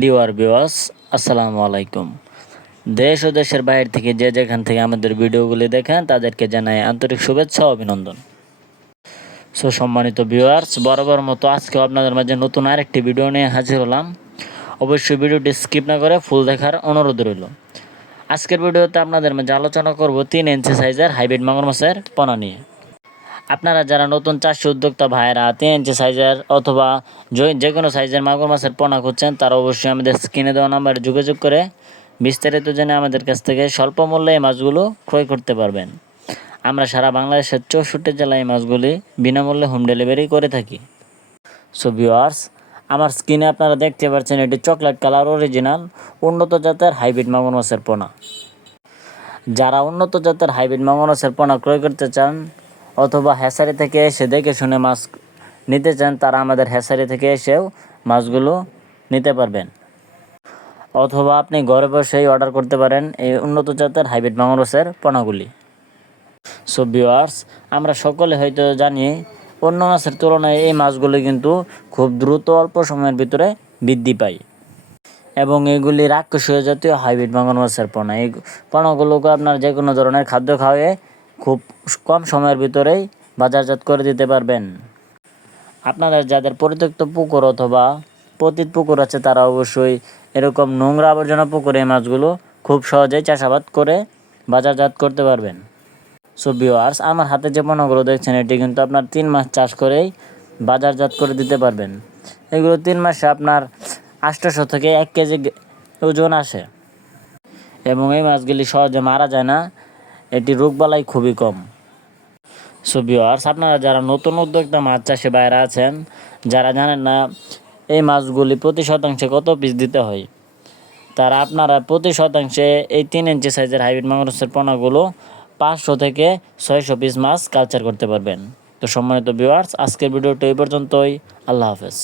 ডিওয়ার viewers, আসসালামু আলাইকুম। দেশ ও দেশের বাইরে থেকে যে যেখান থেকে আমাদের ভিডিওগুলি দেখেন তাদেরকে জানাই আন্তরিক শুভেচ্ছা ও অভিনন্দন। সম্মানিত ভিউয়ার্স, বরাবর মতো আজকেও আপনাদের মাঝে নতুন আরেকটি ভিডিও নিয়ে হাজির হলাম। অবশ্যই ভিডিওটি স্কিপ না করে ফুল দেখার অনুরোধ রইল। আজকের ভিডিওতে আপনাদের মাঝে আলোচনা করব 3 ইঞ্চি সাইজের হাইব্রিড মাগুর মাছের পোনা নিয়ে। আপনারা যারা নতুন চাষি উদ্যোক্তা ভাইয়েরা 3 ইঞ্চি সাইজের অথবা যে কোনো সাইজের মাগুর মাছের পোনা খুঁজছেন, তারা অবশ্যই আমাদের স্ক্রিনে দেওয়া নাম্বারে যোগাযোগ করে বিস্তারিত জেনে আমাদের কাছ থেকে স্বল্প মূল্যে এই মাছগুলো ক্রয় করতে পারবেন। আমরা সারা বাংলাদেশের 64 জেলায় এই মাছগুলি বিনামূল্যে হোম ডেলিভারি করে থাকি। ভিউয়ার্স, আমার স্ক্রিনে আপনারা দেখতে পাচ্ছেন এটি চকলেট কালার অরিজিনাল উন্নত জাতের হাইব্রিড মাগুর মাছের পোনা। যারা উন্নত জাতের হাইব্রিড মাগুর মাছের পোনা ক্রয় করতে চান অথবা হ্যাচারি থেকে এসে দেখে শুনে মাছ নিতে চান, তারা আমাদের হ্যাচারি থেকে এসেও মাছগুলো নিতে পারবেন। অথবা আপনি ঘরে বসেই অর্ডার করতে পারেন এই উন্নত জাতের হাইব্রিড মাগুর মাছের পোনাগুলি। ভিউয়ার্স, আমরা সকলে হয়তো জানি অন্য মাছের তুলনায় এই মাছগুলি কিন্তু খুব দ্রুত অল্প সময়ের ভিতরে বৃদ্ধি পায় এবং এগুলি রাক্ষসীয় জাতীয় হাইব্রিড মাগুর মাছের পোনা। এই পোনাগুলোকে আপনার যে কোনো ধরনের খাদ্য খাওয়ায়ে খুব কম সময়ের ভিতরেই বাজারজাত করে দিতে পারবেন। আপনাদের যাদের পরিত্যক্ত পুকুর অথবা পতিত পুকুর আছে, তারা অবশ্যই এরকম নোংরা আবর্জনা পুকুরে এই মাছগুলো খুব সহজেই চাষাবাদ করে বাজারজাত করতে পারবেন। ভিউয়ার্স, আমার হাতে যে পোনাগুলো দেখছেন, এটি কিন্তু আপনার 3 মাস চাষ করেই বাজারজাত করে দিতে পারবেন। এগুলো 3 মাসে আপনার 800 থেকে 1 কেজি ওজন আসে এবং এই মাছগুলি সহজে মারা যায় না, এটি রোগবালাই খুবই কম। ভিউয়ার্স, আপনারা যারা নতুন উদ্যোক্তা মাছ চাষি বাইরে আছেন, যারা জানেন না এই মাছগুলি প্রতি শতাংশে কত পিস দিতে হয়, আপনারা প্রতি শতাংশে এই 3 ইঞ্চি সাইজের হাইব্রিড মাগুর মাছের পোনাগুলো 500 থেকে 600 পিস মাছ কালচার করতে পারবেন। সম্মানিত ভিউয়ার্স, আজকের ভিডিওটা এই পর্যন্তই। আল্লাহ হাফেজ।